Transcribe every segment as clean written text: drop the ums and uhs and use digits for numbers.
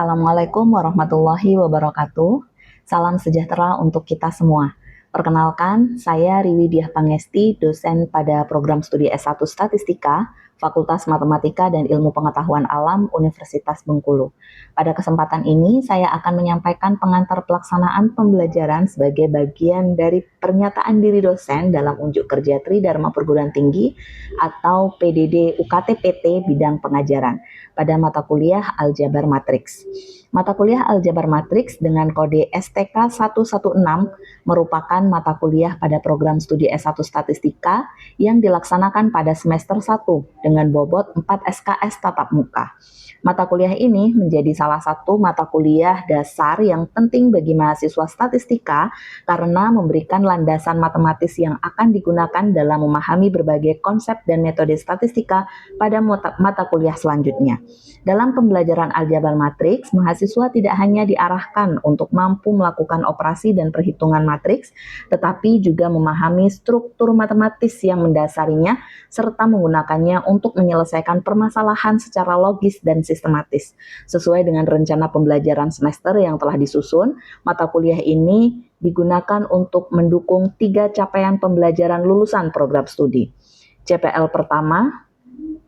Assalamualaikum warahmatullahi wabarakatuh. Salam sejahtera untuk kita semua. Perkenalkan, saya Riwi Diah Pangesti, dosen pada program studi S1 Statistika, Fakultas Matematika dan Ilmu Pengetahuan Alam Universitas Bengkulu. Pada kesempatan ini, saya akan menyampaikan pengantar pelaksanaan pembelajaran sebagai bagian dari pernyataan diri dosen dalam unjuk kerja Tridharma Perguruan Tinggi atau PDD UKT-PT bidang pengajaran pada mata kuliah Aljabar Matriks. Mata kuliah Aljabar Matriks dengan kode STK 116 merupakan mata kuliah pada program studi S1 Statistika yang dilaksanakan pada semester 1 dengan bobot 4 SKS tatap muka. Mata kuliah ini menjadi salah satu mata kuliah dasar yang penting bagi mahasiswa statistika karena memberikan landasan matematis yang akan digunakan dalam memahami berbagai konsep dan metode statistika pada mata kuliah selanjutnya. Dalam pembelajaran aljabar matriks, mahasiswa tidak hanya diarahkan untuk mampu melakukan operasi dan perhitungan matriks, tetapi juga memahami struktur matematis yang mendasarinya serta menggunakannya untuk menyelesaikan permasalahan secara logis dan sistematis. Sesuai dengan rencana pembelajaran semester yang telah disusun, mata kuliah ini digunakan untuk mendukung 3 capaian pembelajaran lulusan program studi. CPL pertama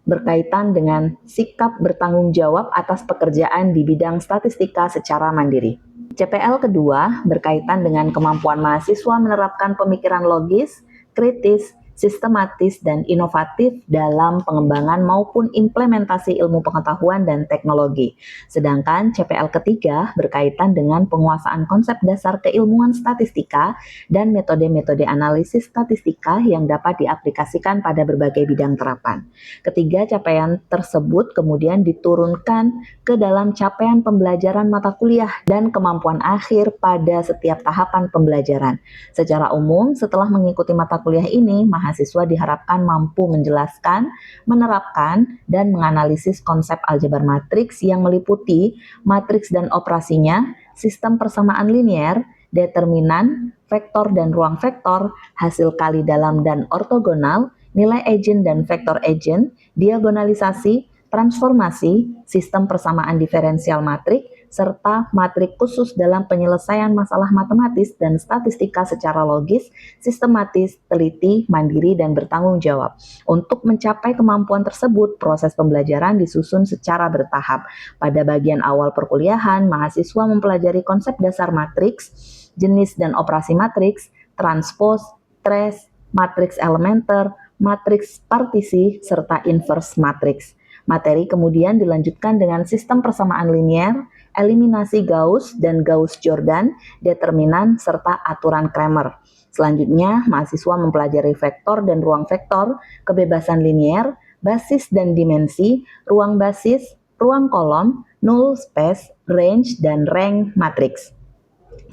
berkaitan dengan sikap bertanggung jawab atas pekerjaan di bidang statistika secara mandiri. CPL kedua berkaitan dengan kemampuan mahasiswa menerapkan pemikiran logis, kritis, sistematis, dan inovatif dalam pengembangan maupun implementasi ilmu pengetahuan dan teknologi. Sedangkan CPL ketiga berkaitan dengan penguasaan konsep dasar keilmuan statistika dan metode-metode analisis statistika yang dapat diaplikasikan pada berbagai bidang terapan. Ketiga capaian tersebut kemudian diturunkan ke dalam capaian pembelajaran mata kuliah dan kemampuan akhir pada setiap tahapan pembelajaran. Secara umum, setelah mengikuti mata kuliah ini, mahasiswa diharapkan mampu menjelaskan, menerapkan, dan menganalisis konsep aljabar matriks yang meliputi matriks dan operasinya, sistem persamaan linier, determinan, vektor dan ruang vektor, hasil kali dalam dan ortogonal, nilai agent dan vektor agent, diagonalisasi, transformasi, sistem persamaan diferensial matrik, serta matrik khusus dalam penyelesaian masalah matematis dan statistika secara logis, sistematis, teliti, mandiri, dan bertanggung jawab. Untuk mencapai kemampuan tersebut, proses pembelajaran disusun secara bertahap. Pada bagian awal perkuliahan, mahasiswa mempelajari konsep dasar matriks, jenis dan operasi matriks, transpose, trace, matriks elementer, matriks partisi, serta inverse matriks. Materi kemudian dilanjutkan dengan sistem persamaan linier, eliminasi Gauss dan Gauss-Jordan, determinan, serta aturan Cramer. Selanjutnya, mahasiswa mempelajari vektor dan ruang vektor, kebebasan linier, basis dan dimensi, ruang basis, ruang kolom, null space, range, dan rank matriks.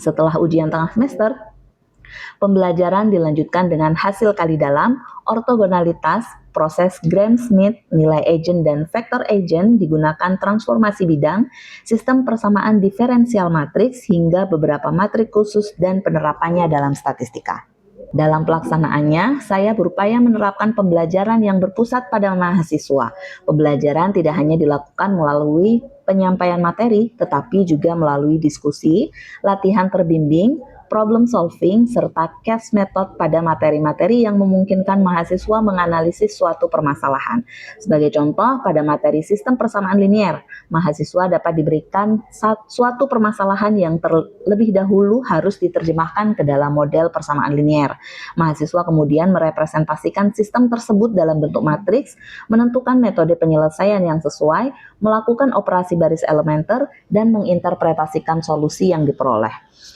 Setelah ujian tengah semester, pembelajaran dilanjutkan dengan hasil kali dalam, ortogonalitas, proses Gram-Schmidt, nilai agent dan vektor agent digunakan transformasi bidang, sistem persamaan diferensial matriks hingga beberapa matrik khusus dan penerapannya dalam statistika. Dalam pelaksanaannya, saya berupaya menerapkan pembelajaran yang berpusat pada mahasiswa. Pembelajaran tidak hanya dilakukan melalui penyampaian materi, tetapi juga melalui diskusi, latihan terbimbing, problem solving, serta case method pada materi-materi yang memungkinkan mahasiswa menganalisis suatu permasalahan. Sebagai contoh, pada materi sistem persamaan linier, mahasiswa dapat diberikan suatu permasalahan yang terlebih dahulu harus diterjemahkan ke dalam model persamaan linier. Mahasiswa kemudian merepresentasikan sistem tersebut dalam bentuk matriks, menentukan metode penyelesaian yang sesuai, melakukan operasi baris elementer, dan menginterpretasikan solusi yang diperoleh.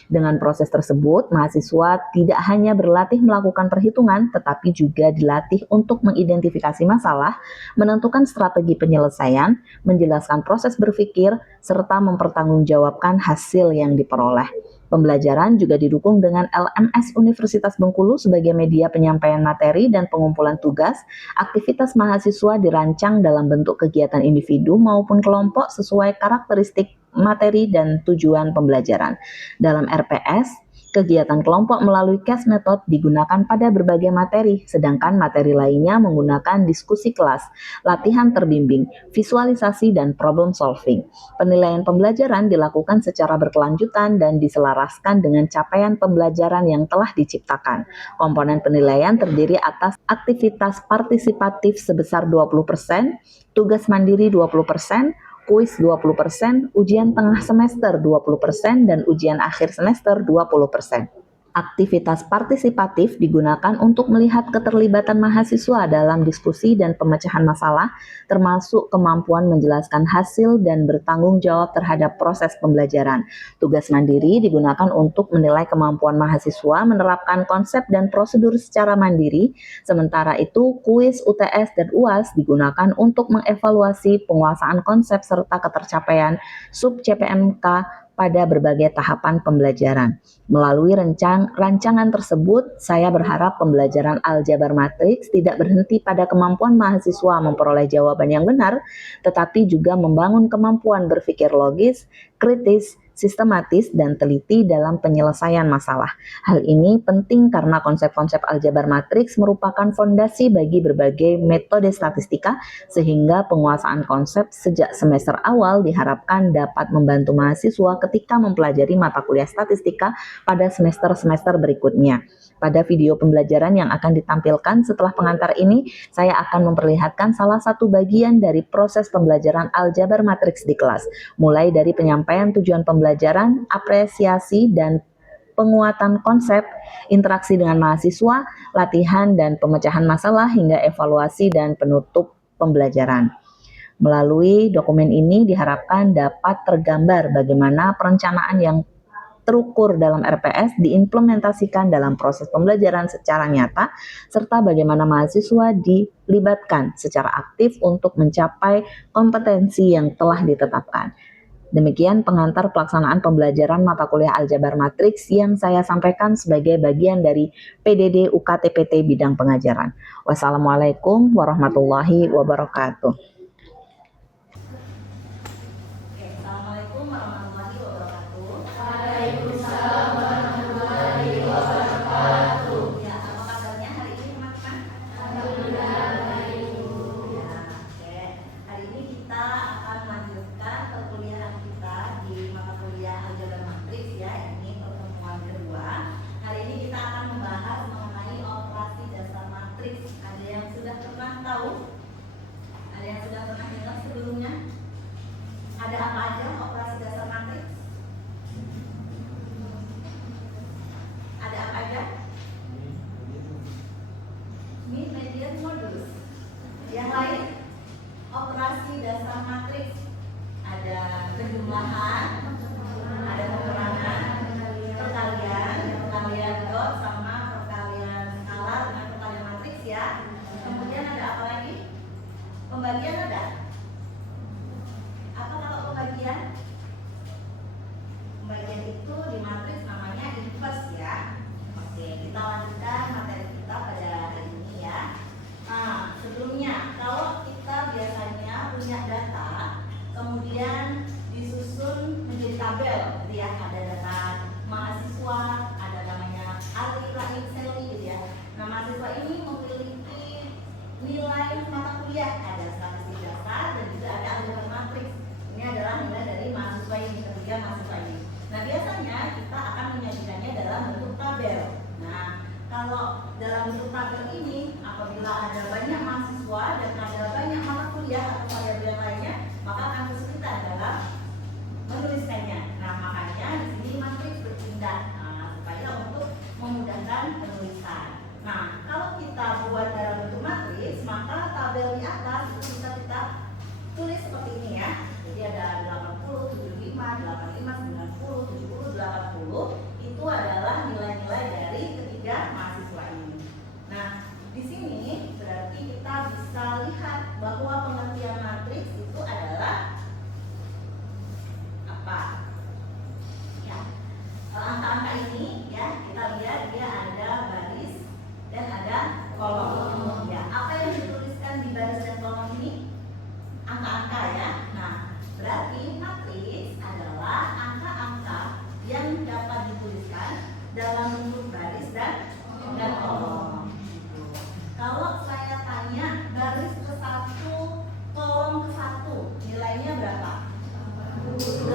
Dengan proses tersebut, mahasiswa tidak hanya berlatih melakukan perhitungan, tetapi juga dilatih untuk mengidentifikasi masalah, menentukan strategi penyelesaian, menjelaskan proses berpikir, serta mempertanggungjawabkan hasil yang diperoleh. Pembelajaran juga didukung dengan LMS Universitas Bengkulu sebagai media penyampaian materi dan pengumpulan tugas. Aktivitas mahasiswa dirancang dalam bentuk kegiatan individu maupun kelompok sesuai karakteristik materi dan tujuan pembelajaran. Dalam RPS, Kegiatan kelompok melalui CAS method digunakan pada berbagai materi, sedangkan materi lainnya menggunakan diskusi kelas, latihan terbimbing, visualisasi, dan problem solving. Penilaian pembelajaran dilakukan secara berkelanjutan dan diselaraskan dengan capaian pembelajaran yang telah diciptakan. Komponen penilaian terdiri atas aktivitas partisipatif sebesar 20%, tugas mandiri 20%, kuis 20%, ujian tengah semester 20%, dan ujian akhir semester 20%. Aktivitas partisipatif digunakan untuk melihat keterlibatan mahasiswa dalam diskusi dan pemecahan masalah, termasuk kemampuan menjelaskan hasil dan bertanggung jawab terhadap proses pembelajaran. Tugas mandiri digunakan untuk menilai kemampuan mahasiswa menerapkan konsep dan prosedur secara mandiri, sementara itu kuis, UTS, dan UAS digunakan untuk mengevaluasi penguasaan konsep serta ketercapaian sub-CPMK pada berbagai tahapan pembelajaran. Melalui rancangan tersebut, saya berharap pembelajaran aljabar matriks tidak berhenti pada kemampuan mahasiswa memperoleh jawaban yang benar, tetapi juga membangun kemampuan berpikir logis, kritis, sistematis, dan teliti dalam penyelesaian masalah. Hal ini penting karena konsep-konsep aljabar matriks merupakan fondasi bagi berbagai metode statistika, sehingga penguasaan konsep sejak semester awal diharapkan dapat membantu mahasiswa ketika mempelajari mata kuliah statistika pada semester-semester berikutnya. Pada video pembelajaran yang akan ditampilkan setelah pengantar ini, saya akan memperlihatkan salah satu bagian dari proses pembelajaran aljabar matriks di kelas, mulai dari penyampaian tujuan pembelajaran, apresiasi dan penguatan konsep, interaksi dengan mahasiswa, latihan dan pemecahan masalah, hingga evaluasi dan penutup pembelajaran. Melalui dokumen ini diharapkan dapat tergambar bagaimana perencanaan yang terukur dalam RPS diimplementasikan dalam proses pembelajaran secara nyata, serta bagaimana mahasiswa dilibatkan secara aktif untuk mencapai kompetensi yang telah ditetapkan. Demikian pengantar pelaksanaan pembelajaran mata kuliah aljabar matriks yang saya sampaikan sebagai bagian dari PDD UKTPT bidang pengajaran. Wassalamualaikum warahmatullahi wabarakatuh. Assalamualaikum warahmatullahi wabarakatuh. Ya, apa kabarnya hari ini teman-teman? Ya, oke. Hari ini kita akan melanjutkan perkuliahan kita di mata kuliah aljabar matriks ya. Ini pertemuan kedua. Hari ini kita akan membahas mengenai operasi dasar matriks. Ada yang sudah pernah tahu? Ada yang sudah pernah dengar sebelumnya? Ada apa aja operasi dasar matriks? Ada apa aja? Mean, median, modulus. Yang lain? Operasi dasar matriks. Ada penjumlahan, ada pengurangan, perkalian dot sama perkalian skalar dengan perkalian matriks ya. Kemudian ada apa lagi? Pembagian ada? Apa kalau pembagian? Pembagian itu di matriks namanya inverse ya. Oke, kita lanjutkan materi kita pada hari ini ya. Nah, sebelumnya kalau kita biasanya punya data, kemudian disusun menjadi tabel, gitu ya. Ada data mahasiswa, ada namanya Ali, Rahim, Seli, gitu ya. Nah, mahasiswa ini memiliki nilai mata kuliah, ada statistik dasar dan juga ada aljabar matriks. Ini adalah nilai dari mahasiswa ini, ketiga mahasiswa ini. Nah, biasanya kita akan menyajikannya dalam bentuk tabel. Nah, kalau dalam bentuk tabel ini, apabila ada banyak mahasiswa dan ada banyak mata kuliah atau variabel yang lainnya, maka akan kesulitan dalam menuliskannya. Nah, makanya di sini matriks bertindak supaya untuk memudahkan penulisan. Nah, kalau kita buat dalam bentuk matriks, maka tabel di atas itu bisa kita tulis seperti ini ya. Jadi ada 80, 75, 85, 90, 70, 80. Itu adalah nilai-nilai dari ketiga mahasiswa ini. Nah, di sini berarti kita bisa lihat bahwa pengertian matriks itu adalah apa? Ya, angka-angka ini ya, kita lihat dia ada baris dan ada kolom. Ya, apa yang dituliskan di baris dan kolom ini? Angka-angka ya. Nah, berarti matriks adalah angka-angka yang dapat dituliskan dalam bentuk baris dan kolom. Gitu. Kalau saya tanya baris ke 1, kolom ke 1, nilainya berapa? 80.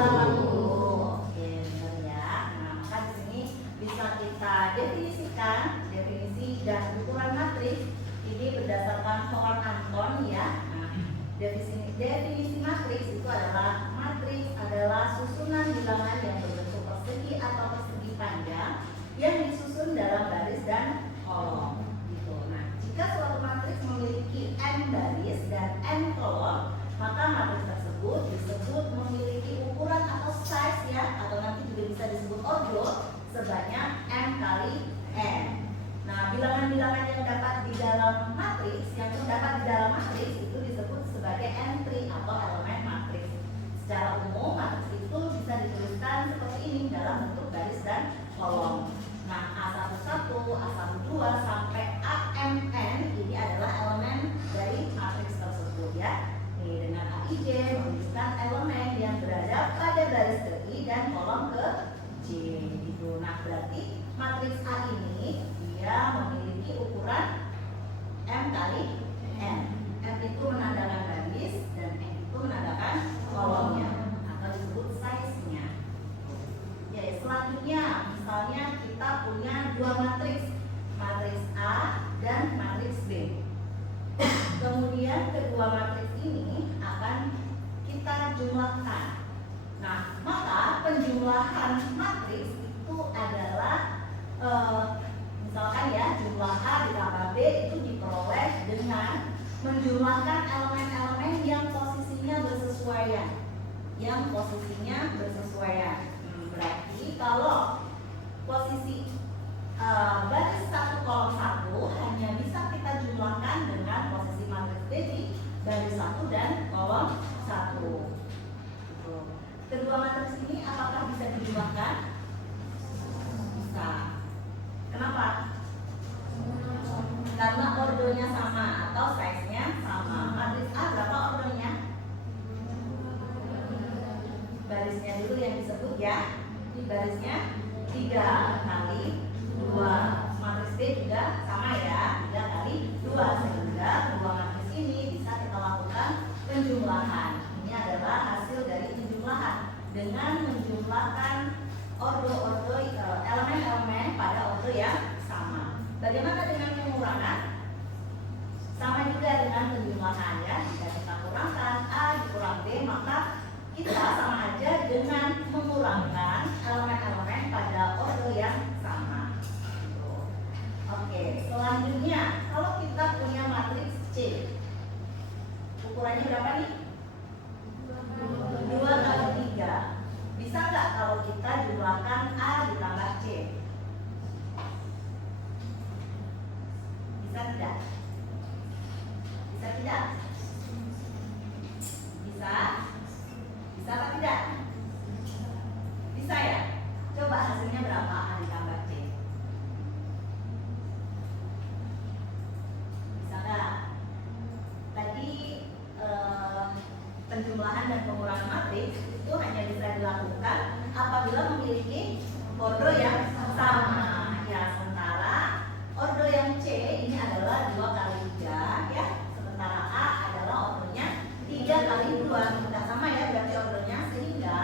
Oke, benar ya. Nah, maka di sini bisa kita definisikan definisi dan ukuran matriks ini berdasarkan Hoan Anton ya. Nah, definisi matriks itu adalah matriks adalah susunan bilangan yang berbentuk persegi atau persegi panjang yang disusun dalam baris dan kolom. Gitu. Nah, jika suatu matriks memiliki n baris dan n kolom, maka matriks tersebut disebut memiliki ukuran atau size ya, atau nanti juga bisa disebut ordo sebanyak m kali n. Nah, bilangan-bilangan yang dapat di dalam matriks, yang terdapat di dalam matriks itu disebut sebagai entry atau elemen matriks. Secara umum, matriks itu bisa dituliskan seperti ini dalam bentuk baris dan kolom. Nah, A11, A12 sampai AMN ini adalah elemen dari matriks tersebut ya. Nih, dengan AIJ menunjukkan elemen yang berada pada baris ke I dan kolom ke J gitu. Nah, berarti matriks A ini dia memiliki ukuran M kali N. M itu menandakan baris dan N itu menandakan kolomnya atau disebut size-nya. Ya, selanjutnya misalnya kita punya dua matriks, matriks A dan matriks B. Kemudian kedua matriks ini akan kita jumlahkan. Nah, maka penjumlahan matriks itu adalah misalkan ya, jumlah A ditambah B itu diperoleh dengan menjumlahkan elemen-elemen yang posisinya bersesuaian. Berarti kalau posisi baris 1 kolom 1 hanya bisa kita jumlahkan dengan posisi matriks B di baris 1 dan kolom 1. Kedua matriks ini apakah bisa dijumlahkan? Bisa. Kenapa? Karena ordonya sama atau size-nya sama. Matriks A berapa ordonya? Barisnya dulu yang disebut ya. Barisnya 3 kali 2. Matriks B juga sama ya, 3 kali 2. Sehingga dua matriks ini bisa kita lakukan penjumlahan. Ini adalah hasil dari penjumlahan dengan menjumlahkan ordo-ordo elemen-elemen pada ordo yang sama. Bagaimana dengan pengurangan? Sama juga dengan penjumlahan ya. Jika kita kurangkan A dikurang B, maka kita sama aja dengan mengurangkan elemen-elemen pada ordo yang sama. Oke, selanjutnya kalau kita punya matriks C, ukurannya berapa nih? 2 kali 3. Bisa nggak kalau kita jumlahkan A ditambah C? Bisa tidak? Bisa tidak? Bisa? Bisa apa tidak? Bisa ya? Coba hasilnya berapa A ditambah C? Bisa nggak? Tadi penjumlahan dan pengurangan matriks itu hanya bisa dilakukan apabila memiliki ordo yang sama. Ya, sementara ordo yang C ini adalah 2 kali 3 ya. Sementara A adalah ordonya 3 kali 2. Tidak sama ya berarti ordonya, sehingga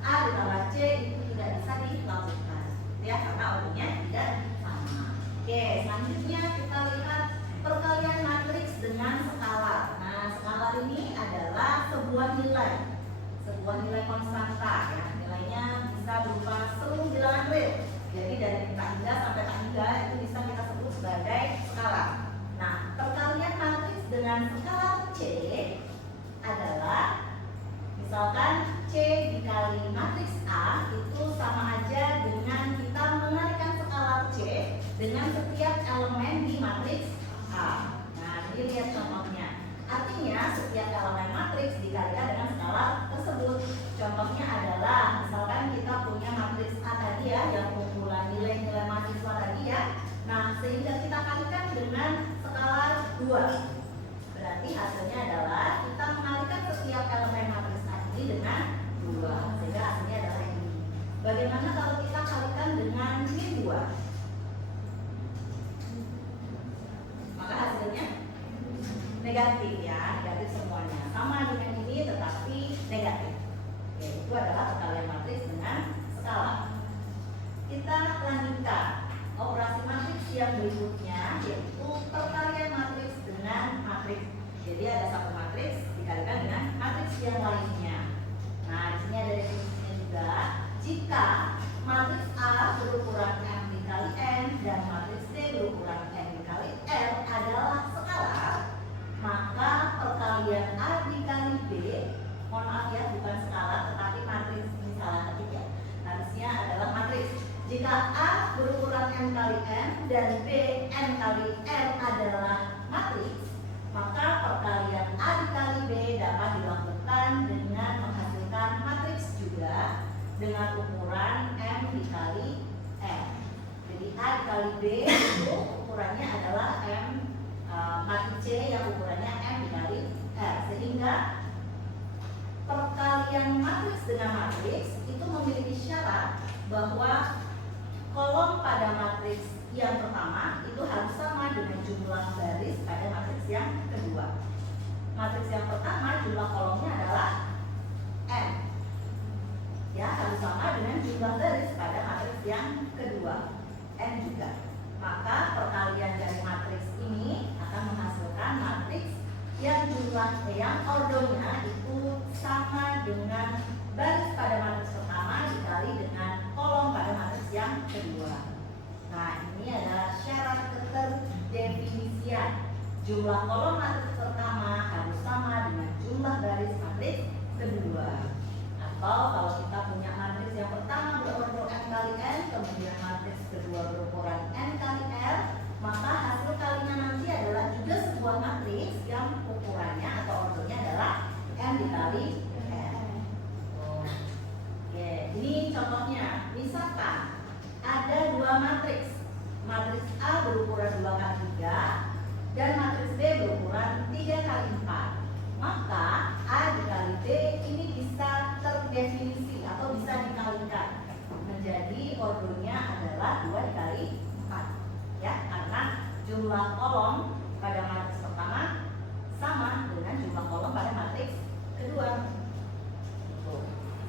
A ditambah C itu tidak bisa dilakukan. Ya, karena ordonya tidak sama. Oke, selanjutnya kita lihat perkalian matriks dengan skalar. Nah, skalar ini adalah sebuah nilai konstanta ya. Nilainya bisa berupa seluruh bilangan real. Jadi dari tak hingga sampai tak hingga itu bisa kita sebut sebagai skalar. Nah, perkalian matriks dengan skalar C adalah misalkan C dikali matriks A itu sama aja dengan kita mengalihkan skalar C dengan setiap elemen di matriks A. Nah, ini lihat contohnya. Artinya setiap elemen matriks dikalikan dengan skalar tersebut. Contohnya adalah misalkan kita punya matriks A tadi ya, yang kumpulan nilai-nilai mahasiswa tadi ya. kita lanjutkan operasi matriks yang berikutnya, yaitu perkalian matriks dengan matriks. Jadi ada satu matriks dikalikan dengan matriks yang lainnya. Nah, di sini ada definisinya juga. Jika matriks A berukuran M dikali N dan matriks D berukuran N dikali L adalah skala, maka perkalian A dikali B, mohon maaf ya, bukan skala tetapi matriks, ini salah ketik ya, harusnya adalah matriks. Jika A berukuran M kali N dan B N kali L adalah matriks, maka perkalian A dikali B dapat dilakukan dengan menghasilkan matriks juga dengan ukuran M dikali N. Jadi A dikali B itu ukurannya adalah M, matriks C yang ukurannya M dikali R. Sehingga perkalian matriks dengan matriks itu memiliki syarat bahwa kolom pada matriks yang pertama itu harus sama dengan jumlah baris pada matriks yang kedua. Matriks yang pertama jumlah kolomnya adalah N, ya, harus sama dengan jumlah baris pada matriks yang kedua, N juga. Maka perkalian dari matriks ini akan menghasilkan matriks yang ordonya itu sama dengan baris pada matriks pertama dikali dengan kolom pada matriks yang kedua. Nah, ini adalah syarat keterdefinisian. Jumlah kolom matriks pertama harus sama dengan jumlah baris matriks kedua. Atau kalau kita punya matriks yang pertama berordo M kali N, kemudian matriks kedua berukuran N kali L, maka hasil kalinya nanti adalah juga sebuah matriks yang ukurannya atau ordonya adalah M dikali N. Oke, ini contohnya. Misalkan ada dua matriks, matriks A berukuran 2 kali 3 dan matriks B berukuran 3 kali 4. Maka A dikali B ini bisa terdefinisi atau bisa dikalikan menjadi ordonya adalah 2 dikali 4, ya, karena jumlah kolom pada matriks pertama sama dengan jumlah kolom pada matriks kedua.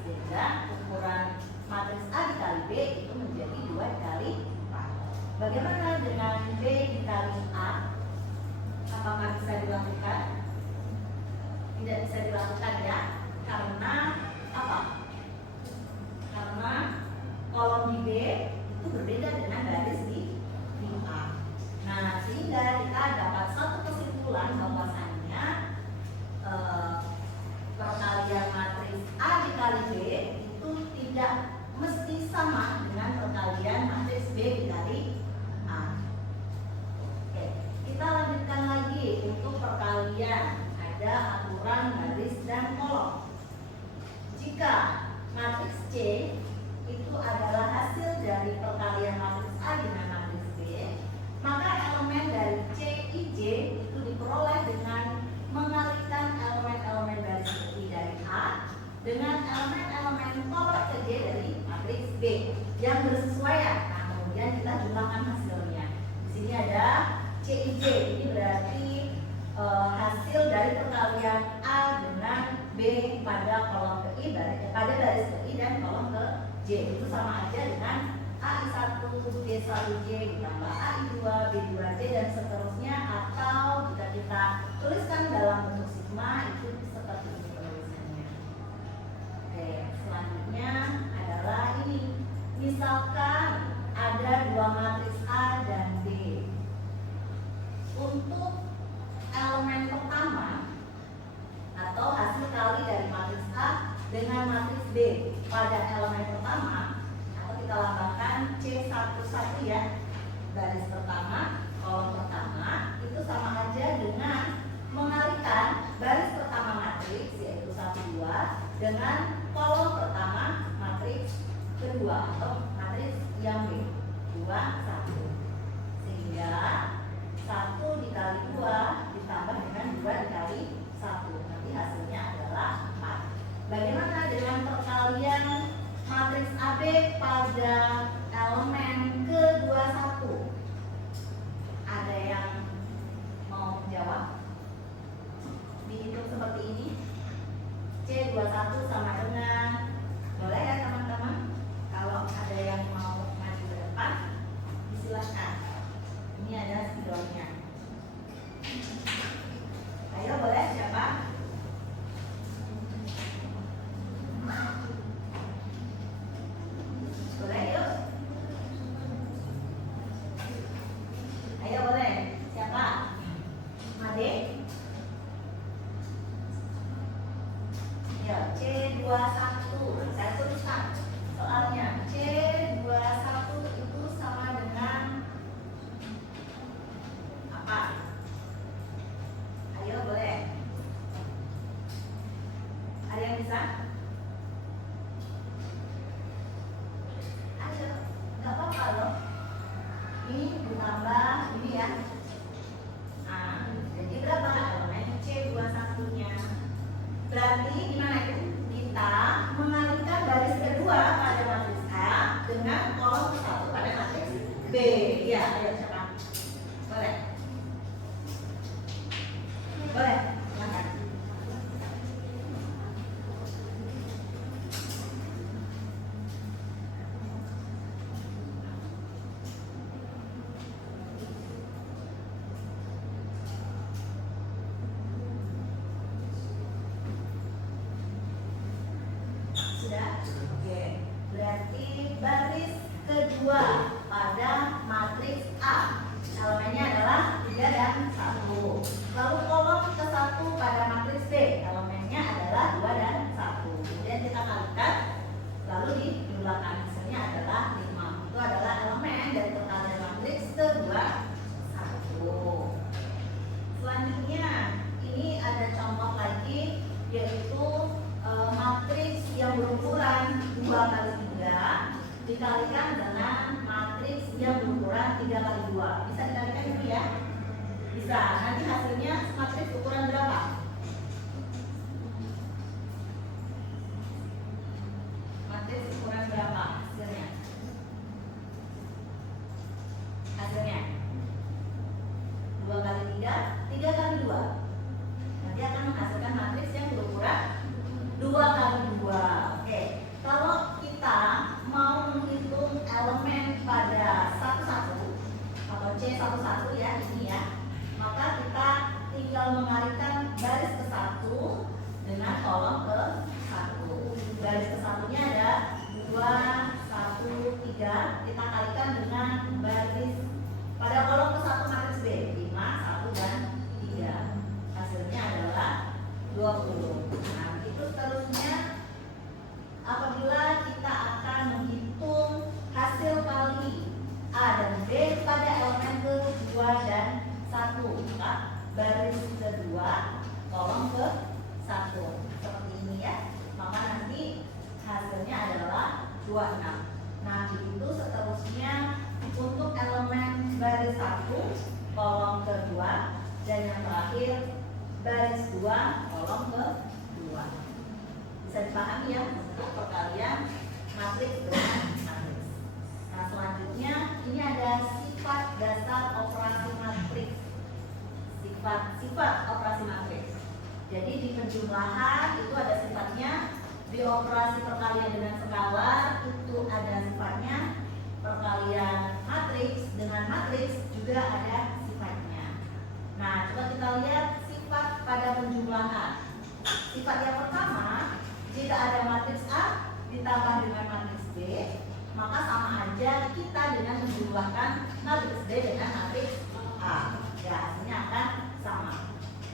Sehingga ukuran matriks A dikali B itu menjadi 2 dikali 4. Bagaimana dengan B dikali A? Apakah bisa dilakukan? Tidak bisa dilakukan, ya, karena apa? Karena kolom di B itu berbeda dengan baris di A. Nah, sehingga kita dapat satu kesimpulan bahwasannya perkalian matriks A dikali B itu tidak mesti sama dengan perkalian matriks B dikali A. Oke, kita lanjutkan lagi untuk perkalian. Ada aturan baris dan kolom. Jika matriks C itu adalah hasil dari perkalian matriks A dengan matriks B, maka elemen dari C, I, J itu diperoleh dengan mengalihkan elemen-elemen baris ke I dari A dengan elemen-elemen kolom ke J dari matriks B yang bersesuaian. Nah, kemudian kita jumlahkan hasilnya. Di sini ada C, I, J. Ini berarti hasil dari perkalian A dengan B pada kolom ke I, pada baris ke I dan kolom ke J itu sama aja dengan AI1 B1J ditambah AI2 B2J dan seterusnya, atau jika kita tuliskan dalam bentuk sigma itu seperti ini penulisannya. Oke, selanjutnya adalah ini. Misalkan ada dua matriks A dan D. Untuk elemen pertama atau hasil kali dari matriks A dengan matriks B pada elemen pertama, atau kita lambangkan C11 ya, baris pertama, kolom pertama, itu sama aja dengan mengalihkan baris pertama matriks yaitu 1, 2 dengan kolom pertama matriks kedua atau matriks yang B 2, 1, sehingga 1 dikali 2 ditambah dengan 2 dikali 1, nanti hasilnya adalah 4. Bagaimana dengan perkalian matriks AB pada elemen ke-21? Ada yang mau jawab? Dihitung seperti ini. C21 sama dengan, boleh ya teman-teman? Kalau ada yang mau maju ini ditambah ini ya. Nah, jadi berapa elemen C21-nya? Berarti gimana itu? Kita mengalihkan baris kedua pada matriks A dengan kolom satu pada matriks B. Ya, ayo siapa? Boleh? Boleh? Silakan. Sudah? Oke. Berarti baris kedua pada matriks A elemennya adalah 3 dan 1. Lalu kolom ke-1 pada matriks B elemennya adalah 2 dan 1. Kemudian kita kalikan lalu dijumlahkan, hasilnya adalah 5. Itu adalah elemen dari perkalian matriks kedua 1. Selanjutnya ini ada contoh lagi, yaitu matriks yang berukuran 2 kali 3 dikalikan dengan matriks yang berukuran 3 kali 2. Bisa dikalikan itu ya? Bisa. Nanti hasilnya matriks ukuran berapa? Matriks ukuran berapa hasilnya? Hasilnya 2 kali 3, 3 kali 2. Nanti akan menghasilkan matriks yang berukuran 2 kali 2. Oke. Kalau kita mau menghitung elemen pada 11 atau C11 ya, ini ya, maka kita tinggal mengalihkan baris ke-1 dengan kolom ke-1. Baris ke-1-nya ada 2, 1, 3. Kita kalikan dengan baris pada kolom ke-1 matriks B 5, 1, dan 3. Hasilnya adalah 20. Nah, itu seterusnya apabila kita akan menghitung hasil kali A dan B pada elemen kedua dan 1, maka baris kedua kolom ke-1 seperti ini ya, maka nanti hasilnya adalah 26. Nah, begitu seterusnya untuk elemen baris 1 kolom kedua dan yang terakhir baris 2 kolom ke-2. Bisa dipahami ya untuk perkalian matriks dengan matriks. Nah, selanjutnya ini ada sifat dasar operasi matriks. Sifat operasi matriks. Jadi di penjumlahan itu ada sifatnya, di operasi perkalian dengan skalar itu ada sifatnya, perkalian matriks dengan matriks juga ada sifatnya. Nah, coba kita lihat sifat pada penjumlahan. Sifat yang pertama, jika ada matriks A ditambah dengan matriks B, maka sama aja kita dengan menjumlahkan matriks B dengan matriks A. Ya, hasilnya akan sama.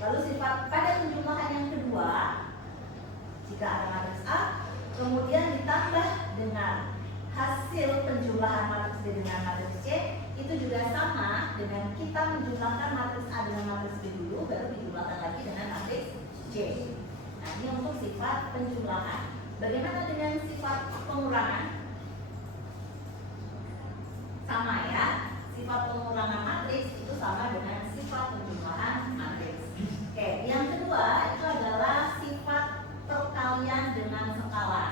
Lalu sifat pada penjumlahan yang kedua, jika ada matriks A, kemudian ditambah dengan hasil penjumlahan matriks B dengan matriks C, itu juga sama dengan kita menjumlahkan matriks A dengan matriks B dulu, baru dijumlahkan lagi dengan matriks C. Nah, ini untuk sifat penjumlahan. Bagaimana dengan sifat pengurangan? Sama ya, sifat pengurangan matriks itu sama dengan sifat penjumlahan matriks. Oke, yang kedua itu adalah sifat perkalian dengan skala.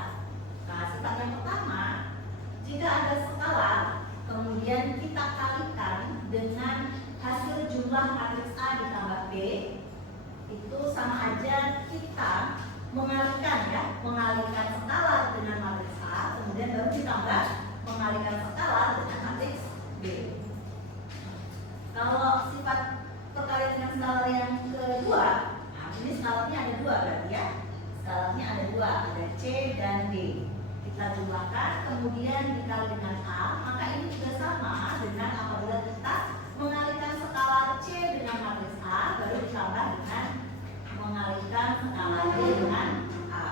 Nah, sifat yang pertama, jika ada skala, kemudian kita kalikan dengan hasil jumlah matriks A ditambah B, itu sama aja kita mengalihkan skala dengan matriks A, kemudian baru ditambah mengalihkan skala dengan matriks B. Kalau sifat perkalian dengan skala yang kedua, nah ini skalanya ada dua berarti ya. Skalanya ada dua, ada C dan D. Kita jumlahkan, kemudian dikali dengan A, maka ini juga sama dengan apabila kita mengalihkan skala C dengan matriks A, baru ditambah dengan mengalihkan skala D dengan A.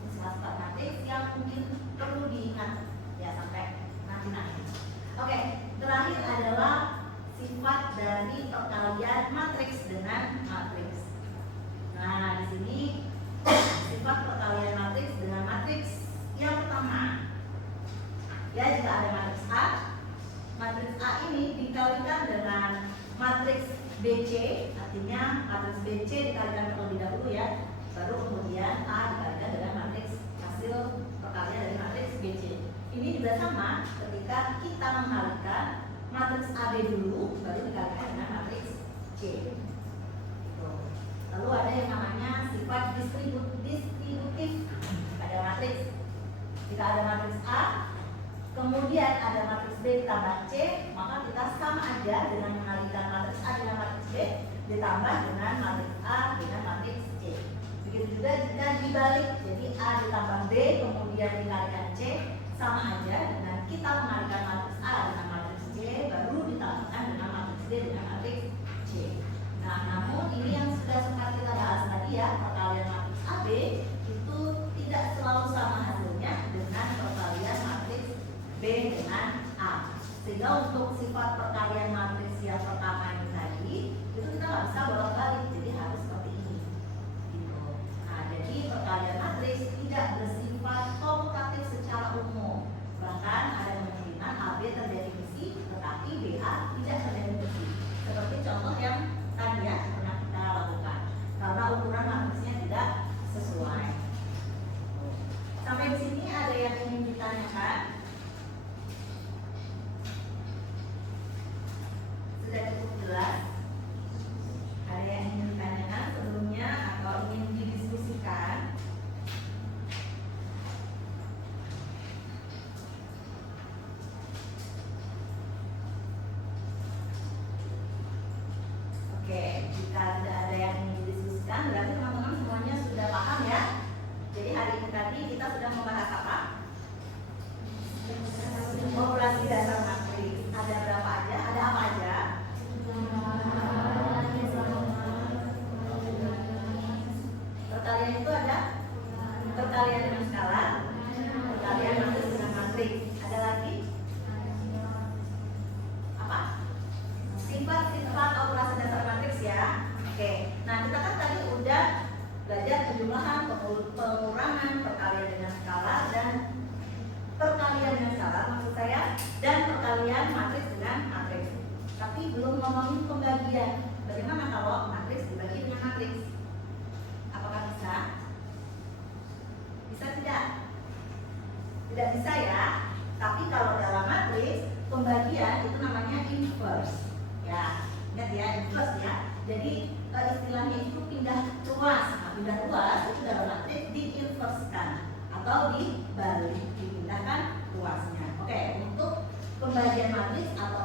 Ini sifat matriks yang mungkin perlu diingat ya sampai nanti. matriks A ini dikalikan dengan matriks BC, artinya matriks BC dikalikan terlebih dahulu ya, baru kemudian A dikalikan dengan matriks hasil perkalian dari matriks BC. Ini juga sama ketika kita mengalikan matriks AB dulu, baru dikalikan dengan matriks C. Lalu ada yang namanya sifat distributif pada matriks. Jika ada matriks A, kemudian ada matriks B ditambah C, maka kita sama aja dengan mengalihkan matriks A dengan matriks B ditambah dengan matriks A dengan matriks C. Begitu juga jika dibalik, jadi A ditambah B kemudian dikalikan C, sama aja dengan kita mengalihkan matriks A dengan matriks C baru ditambahkan dengan matriks B dengan matriks C. Nah, namun ini yang sudah sempat kita bahas tadi ya, perkalian matriks AB itu tidak selalu sama hasilnya dengan perkalian matriks B dengan A. Sehingga untuk sifat perkalian matriks yang pertama ini tadi itu kita nggak bisa bolak-balik, jadi harus seperti ini. Gitu. Nah, jadi perkalian matriks tidak bersifat komutatif secara umum. Bahkan ada kemungkinan AB terjadi besi, tetapi BA tidak terjadi besi. Seperti contoh yang tadi ya pernah kita lakukan, karena ukuran matriksnya tidak sesuai. Sampai di sini ada yang ingin ditanyakan? Sudah cukup jelas? Ada yang ingin ditanyakan sebelumnya atau ingin didiskusikan? Oke, jika tidak ada yang ingin didiskusikan, berarti teman-teman semuanya sudah paham ya. Jadi hari ini tadi kita sudah membahas apa? Operasi dasar matriks. Ada berapa aja? Ada apa aja? Perkalian itu ada perkalian dengan skala, perkalian matriks dengan matriks. Ada lagi? Apa? Sifat-sifat operasi dasar matriks ya. Oke. Nah, kita kan tadi udah belajar penjumlahan, pengurangan, perkalian dengan skala dan perkalian dengan skala maksud saya, dan perkalian matriks dengan matriks. Tapi belum ngomongin pembagian. Bagaimana kalau matriks dibagi dengan matriks? Apakah bisa? Bisa tidak? Tidak bisa ya. Tapi kalau dalam matriks pembagian itu namanya inverse. Ya, ingat ya, inverse ya. Jadi istilahnya itu pindah ruas. Nah, pindah ruas itu dalam matriks diinverskan atau dibalik, dipindahkan ruasnya. Oke, untuk pembagian matriks atau